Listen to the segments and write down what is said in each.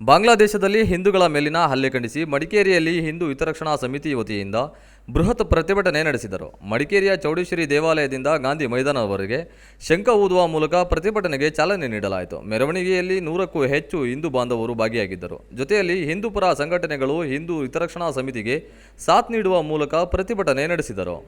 ಬಾಂಗ್ಲಾದೇಶದಲ್ಲಿ ಹಿಂದೂಗಳ ಮೇಲಿನ ಹಲ್ಲೆ ಖಂಡಿಸಿ ಮಡಿಕೇರಿಯಲ್ಲಿ ಹಿಂದೂ ಹಿತರಕ್ಷಣಾ ಸಮಿತಿ ವತಿಯಿಂದ ಬೃಹತ್ ಪ್ರತಿಭಟನೆ ನಡೆಸಿದರು. ಮಡಿಕೇರಿಯ ಚೌಡೇಶ್ವರಿ ದೇವಾಲಯದಿಂದ ಗಾಂಧಿ ಮೈದಾನದವರೆಗೆ ಶಂಖ ಊದುವ ಮೂಲಕ ಪ್ರತಿಭಟನೆಗೆ ಚಾಲನೆ ನೀಡಲಾಯಿತು. ಮೆರವಣಿಗೆಯಲ್ಲಿ 100ಕ್ಕೂ ಹೆಚ್ಚು ಹಿಂದೂ ಬಾಂಧವರು ಭಾಗಿಯಾಗಿದ್ದರು. ಜೊತೆಯಲ್ಲಿ ಹಿಂದೂಪರ ಸಂಘಟನೆಗಳು ಹಿಂದೂ ಹಿತರಕ್ಷಣಾ ಸಮಿತಿಗೆ ಸಾಥ್ ನೀಡುವ ಮೂಲಕ ಪ್ರತಿಭಟನೆ ನಡೆಸಿದರು.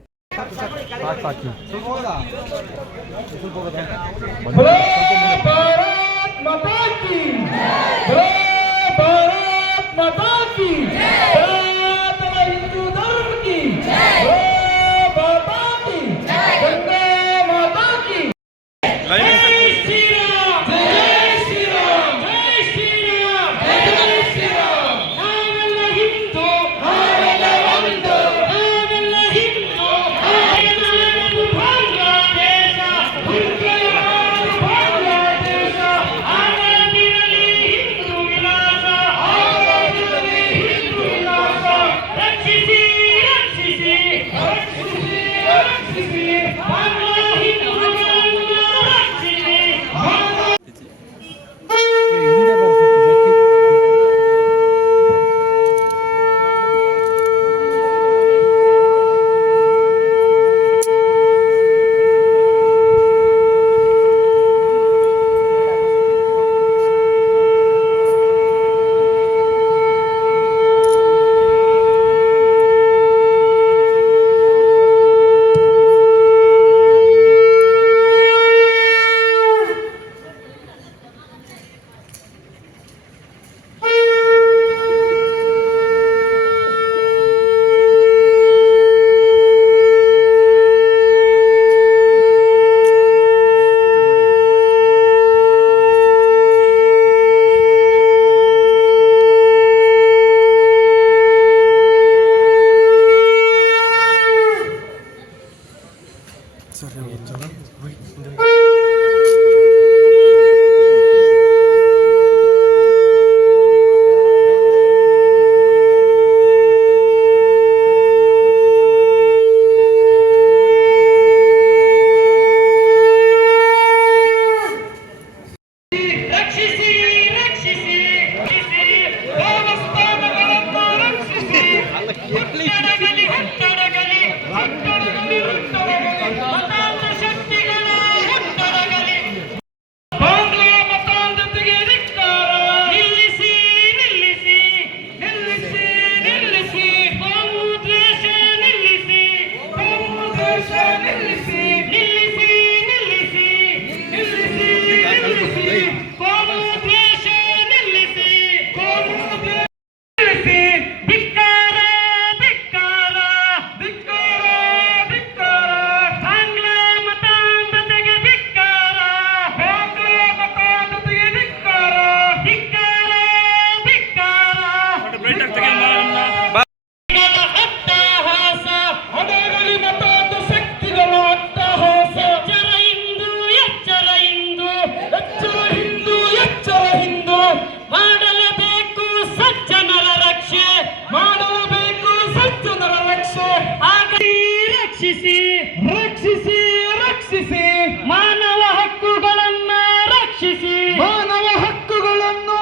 ರಕ್ಷಿಸಿ ರಕ್ಷಿಸಿ ಮಾನವ ಹಕ್ಕುಗಳನ್ನ ರಕ್ಷಿಸಿ ಮಾನವ ಹಕ್ಕುಗಳನ್ನು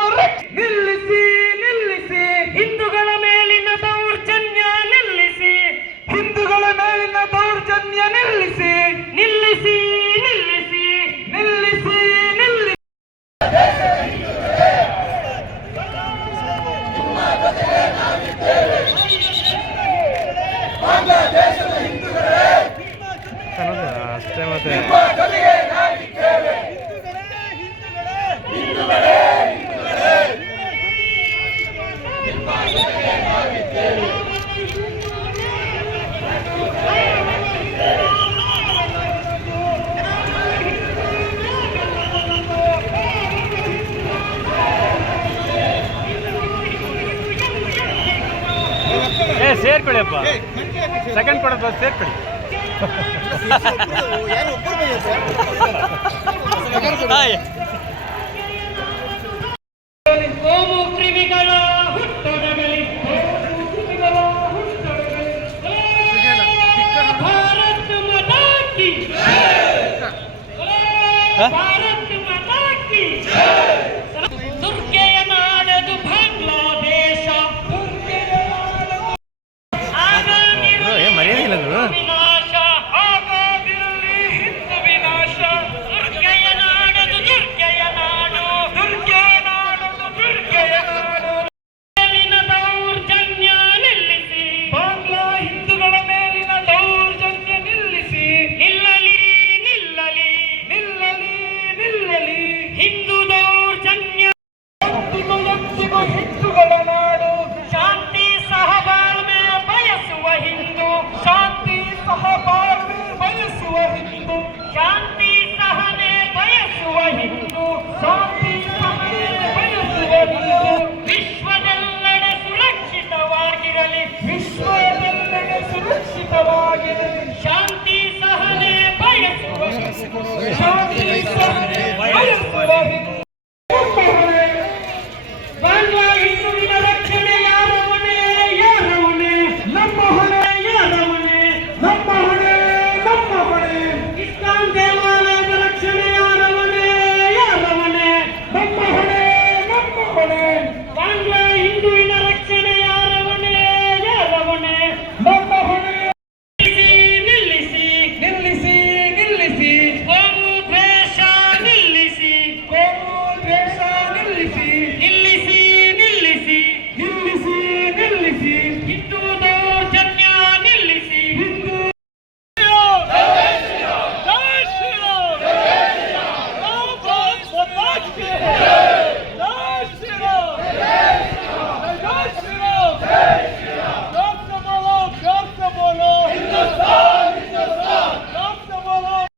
ನಿಲ್ಲಿಸಿ ನಿಲ್ಲಿಸಿ ಹಿಂದೂಗಳ ಮೇಲಿನ ದೌರ್ಜನ್ಯ ನಿಲ್ಲಿಸಿ ಹಿಂದೂಗಳ ಮೇಲಿನ ದೌರ್ಜನ್ಯ ನಿಲ್ಲಿಸಿ ನಿಲ್ಲಿಸಿ ನಿಲ್ಲಿಸಿ ನಿಲ್ಲಿಸಿ ನಿಲ್ಲಿಸಿ ಬಾಂಗ್ಲಾದೇಶದ ಹಿಂದೂಗಳೇ ಅಷ್ಟೇ ಮತ್ತೆ ಸೇರ್ಕೊಳ್ಳಿಯಪ್ಪ ಸೆಕೆಂಡ್ ಕೊಡೋದು ಸೇರ್ಕೊಳ್ಳಿ ಕೋಮು ಕ್ರಿಮಿಗಳ ಹುಟ್ಟಡಗಲಿ ಭಾರತ ಮಾತಾ ಕಿ